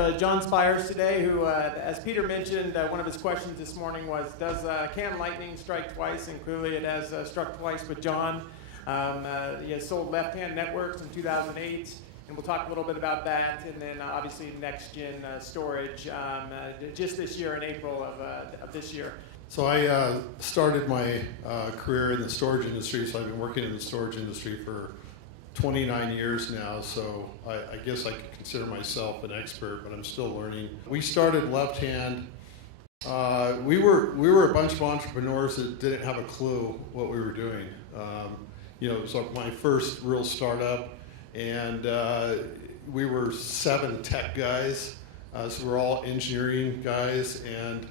have John Spiers today, who, as Peter mentioned, one of his questions this morning was, can lightning strike twice? And clearly it has struck twice with John. He has sold Left-Hand Networks in 2008, and we'll talk a little bit about that. And then obviously NexGen storage just this year in April of this year. So I started my career in the storage industry, so I've been working in the storage industry for 29 years now, so I guess I could consider myself an expert, but I'm still learning. We started Left-Hand. We were a bunch of entrepreneurs that didn't have a clue what we were doing. It was like my first real startup, and we were 7 tech guys, so we're all engineering guys, and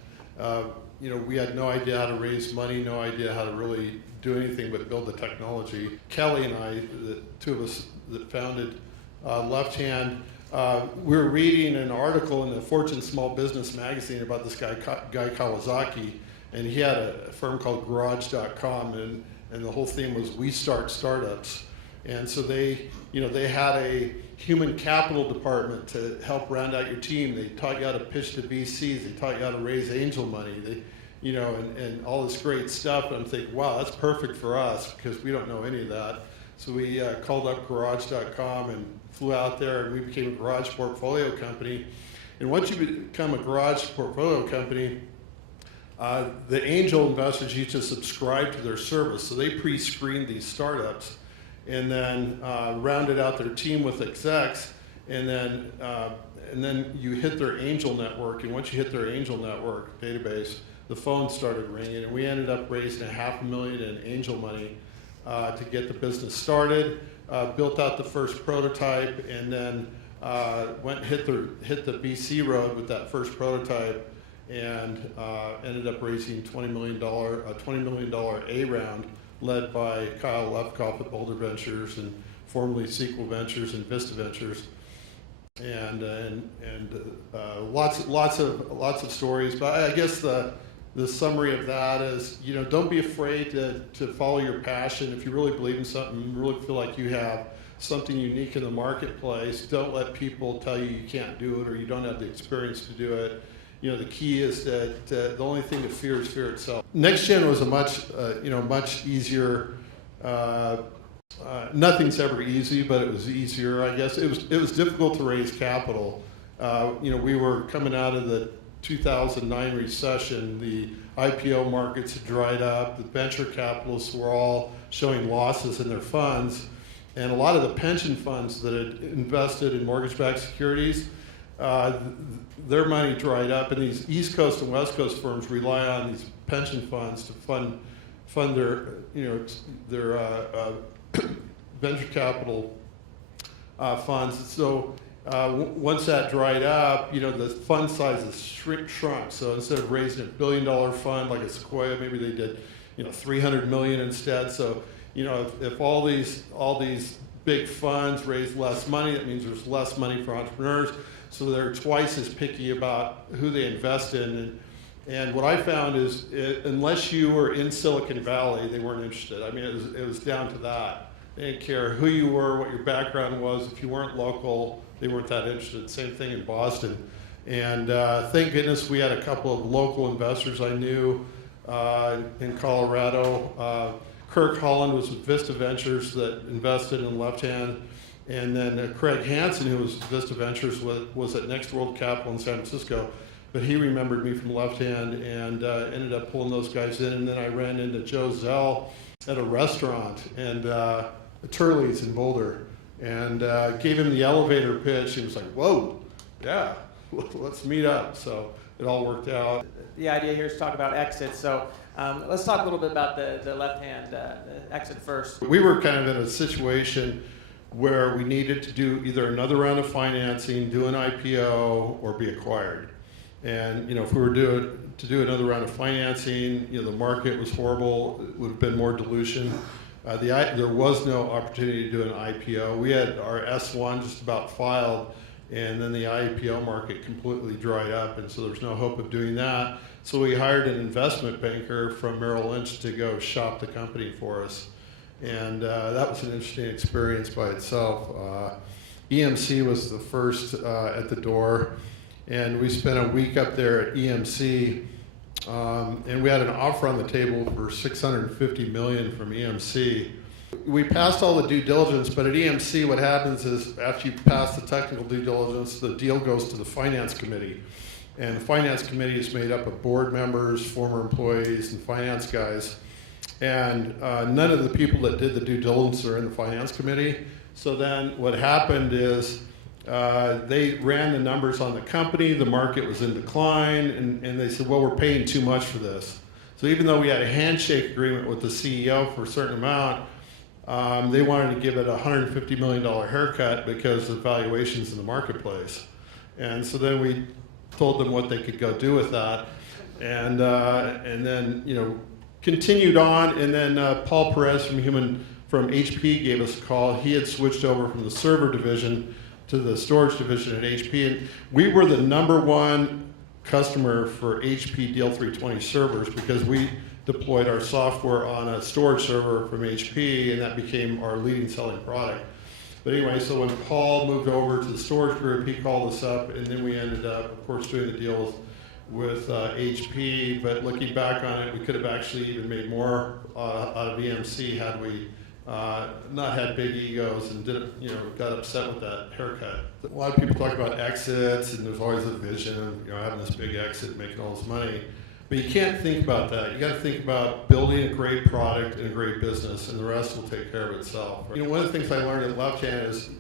we had no idea how to raise money, no idea how to really do anything but build the technology. Kelly and I, the two of us that founded Left-Hand, we were reading an article in the Fortune Small Business magazine about this guy Kawasaki, and he had a firm called Garage.com, and the whole theme was "We start startups." And so they had a human capital department to help round out your team. They taught you how to pitch to VCs. They taught you how to raise angel money. And all this great stuff. And I'm thinking, wow, that's perfect for us because we don't know any of that. So we called up Garage.com and flew out there, and we became a garage portfolio company. And once you become a garage portfolio company, the angel investors used to subscribe to their service. So they pre-screened these startups and then rounded out their team with execs, and then you hit their angel network. And once you hit their angel network database, the phone started ringing, and we ended up raising $500,000 in angel money to get the business started. Built out the first prototype, and then hit the BC road with that first prototype, and ended up raising $20 million A round, led by Kyle Lefkoff at Boulder Ventures and formerly Sequel Ventures and Vista Ventures, and lots of stories. But I guess the summary of that is, don't be afraid to follow your passion. If you really believe in something, you really feel like you have something unique in the marketplace, don't let people tell you you can't do it or you don't have the experience to do it. The key is that the only thing to fear is fear itself. NexGen was a much easier. Nothing's ever easy, but it was easier, I guess. It was difficult to raise capital. We were coming out of the 2009 recession. The IPO markets had dried up. The venture capitalists were all showing losses in their funds, and a lot of the pension funds that had invested in mortgage-backed securities, their money dried up, and these East Coast and West Coast firms rely on these pension funds to fund their venture capital funds. So once that dried up, the fund sizes shrunk. So instead of raising $1 billion fund like a Sequoia, maybe they did $300 million instead. So if all these big funds raise less money, that means there's less money for entrepreneurs. So they're twice as picky about who they invest in. And what I found is, unless you were in Silicon Valley, they weren't interested. I mean, it was down to that. They didn't care who you were, what your background was. If you weren't local, they weren't that interested. Same thing in Boston. And thank goodness we had a couple of local investors I knew in Colorado. Kirk Holland was with Vista Ventures that invested in Left-Hand. And then Craig Hansen, who was Vista Ventures, was at Next World Capital in San Francisco. But he remembered me from Left-Hand and ended up pulling those guys in. And then I ran into Joe Zell at a restaurant and Turley's in Boulder, and gave him the elevator pitch. He was like, "Whoa, yeah, let's meet up." So it all worked out. The idea here is to talk about exits. So let's talk a little bit about the Left-Hand exit first. We were kind of in a situation where we needed to do either another round of financing, do an IPO, or be acquired. And if we were to do another round of financing, the market was horrible. It would have been more dilution. There was no opportunity to do an IPO. We had our S1 just about filed, and then the IPO market completely dried up, and so there was no hope of doing that. So we hired an investment banker from Merrill Lynch to go shop the company for us. And that was an interesting experience by itself. EMC was the first at the door, and we spent a week up there at EMC, and we had an offer on the table for $650 million from EMC. We passed all the due diligence, but at EMC what happens is after you pass the technical due diligence, the deal goes to the finance committee. And the finance committee is made up of board members, former employees, and finance guys. And none of the people that did the due diligence are in the finance committee. So then what happened is they ran the numbers on the company, the market was in decline, and they said, well, we're paying too much for this. So even though we had a handshake agreement with the CEO for a certain amount, they wanted to give it a $150 million haircut because of valuations in the marketplace. And so then we told them what they could go do with that, and then continued on. And then Paul Perez from HP gave us a call. He had switched over from the server division to the storage division at HP, and we were the #1 customer for HP DL320 servers because we deployed our software on a storage server from HP, and that became our leading selling product. But anyway, so when Paul moved over to the storage group, he called us up, and then we ended up, of course, doing the deals with HP. But looking back on it, we could have actually even made more out of EMC had we not had big egos and didn't, got upset with that haircut. A lot of people talk about exits, and there's always a vision of having this big exit, making all this money. But you can't think about that. You got to think about building a great product and a great business, and the rest will take care of itself. One of the things I learned at LeftHand is,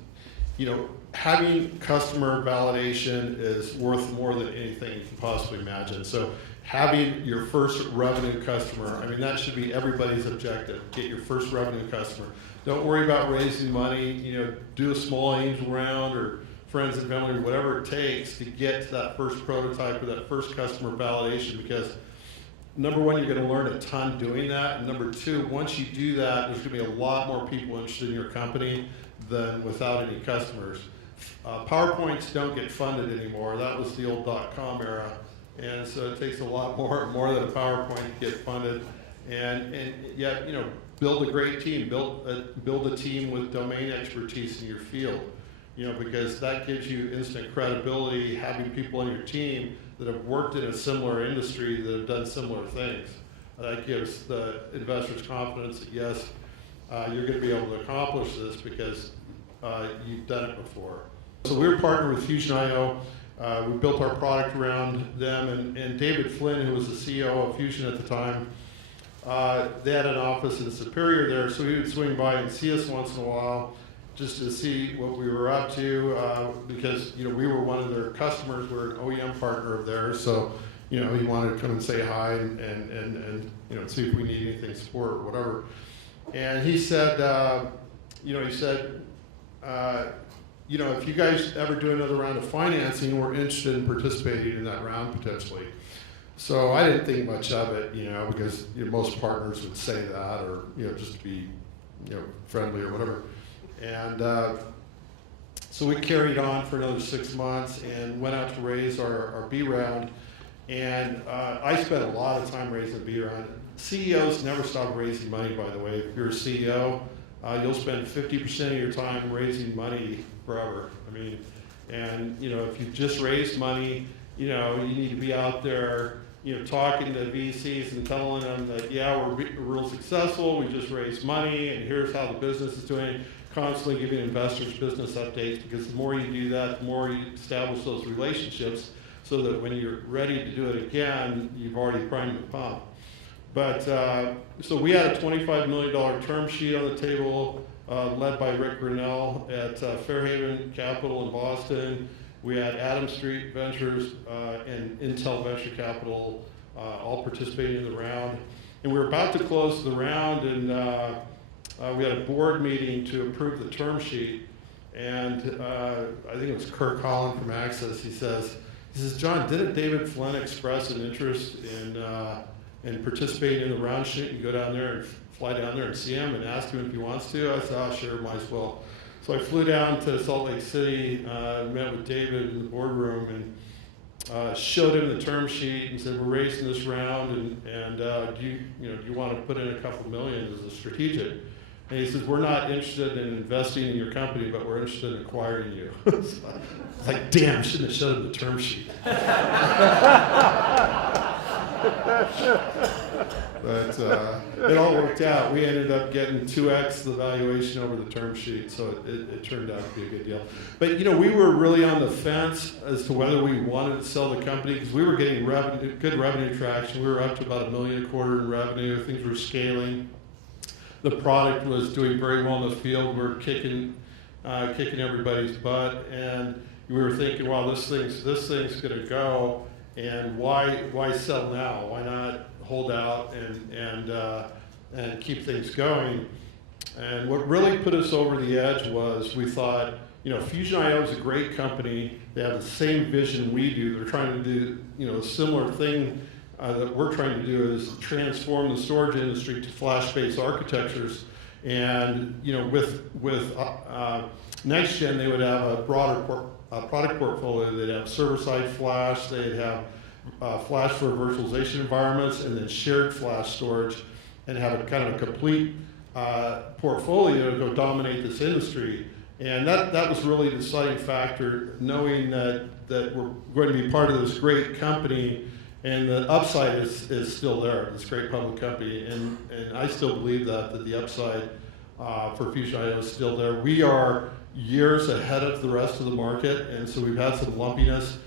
having customer validation is worth more than anything you can possibly imagine. So having your first revenue customer, that should be everybody's objective. Get your first revenue customer. Don't worry about raising money. Do a small angel round or friends and family, or whatever it takes to get to that first prototype or that first customer validation, because number one, you're going to learn a ton doing that, and number two, once you do that, there's going to be a lot more people interested in your company than without any customers. PowerPoints don't get funded anymore. That was the old .com era, and so it takes a lot more than a PowerPoint to get funded, and yet, build a great team, build a team with domain expertise in your field. Because that gives you instant credibility, having people on your team that have worked in a similar industry, that have done similar things. That gives the investors confidence that, yes, you're going to be able to accomplish this because you've done it before. So we were partnered with Fusion.io. We built our product around them, and David Flynn, who was the CEO of Fusion at the time, they had an office in Superior there, so he would swing by and see us once in a while, just to see what we were up to, because we were one of their customers. We're an OEM partner of theirs, so he wanted to come and say hi and see if we need anything, support or whatever. And he said, if you guys ever do another round of financing, we're interested in participating in that round potentially. So I didn't think much of it, because most partners would say that, or just to be friendly or whatever. And so we carried on for another 6 months and went out to raise our B round. And I spent a lot of time raising the B round. CEOs never stop raising money, by the way. If you're a CEO, you'll spend 50% of your time raising money forever. And if you've just raised money, you need to be out there, talking to VCs and telling them that, yeah, we're real successful, we just raised money, and here's how the business is doing. Constantly giving investors business updates, because the more you do that, the more you establish those relationships, so that when you're ready to do it again, you've already primed the pump. But so we had a $25 million term sheet on the table, led by Rick Grinnell at Fairhaven Capital in Boston. We had Adams Street Ventures and Intel Venture Capital all participating in the round. And we were about to close the round, and we had a board meeting to approve the term sheet, and I think it was Kirk Holland from Access. He says, John, didn't David Flynn express an interest in participating in the round sheet? You go down there and fly down there and see him and ask him if he wants to. I said, oh, sure, might as well. So I flew down to Salt Lake City, met with David in the boardroom, and showed him the term sheet and said, we're raising this round, and do you want to put in a couple million as a strategic? And he says, we're not interested in investing in your company, but we're interested in acquiring you. It's like, damn, I shouldn't have showed him the term sheet. But it all worked out. We ended up getting 2x the valuation over the term sheet, so it turned out to be a good deal. But we were really on the fence as to whether we wanted to sell the company because we were getting good revenue traction. We were up to about $1 million a quarter in revenue. Things were scaling. The product was doing very well in the field. We were kicking everybody's butt, and we were thinking, well, this thing's going to go, and why sell now? Why not hold out and keep things going? And what really put us over the edge was we thought, Fusion.io is a great company. They have the same vision we do. They're trying to do, a similar thing that we're trying to do is transform the storage industry to flash-based architectures. And with NexGen, they would have a broader product portfolio. They'd have server-side flash. They'd have flash for virtualization environments, and then shared flash storage, and have a kind of a complete portfolio to go dominate this industry. And that was really the deciding factor, knowing that we're going to be part of this great company, and the upside is still there, this great public company. And I still believe that the upside for Fusion.io is still there. We are years ahead of the rest of the market, and so we've had some lumpiness.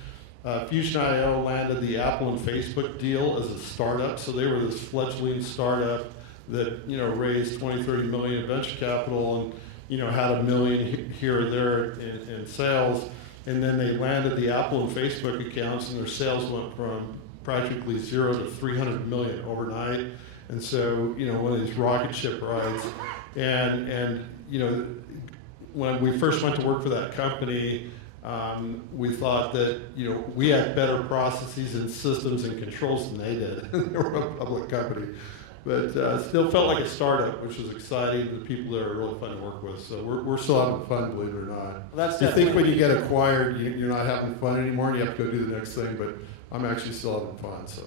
Fusion.io landed the Apple and Facebook deal as a startup, so they were this fledgling startup that raised 20-30 million in venture capital and had $1 million here or there in sales, and then they landed the Apple and Facebook accounts, and their sales went from practically 0 to 300 million overnight. And so one of these rocket ship rides, and when we first went to work for that company, we thought that we had better processes and systems and controls than they did. They were a public company, but still felt like a startup, which was exciting. The people there are really fun to work with, so we're still having fun, believe it or not. Well, that's you think when you get acquired, you're not having fun anymore, and you have to go do the next thing, but I'm actually still having fun. So.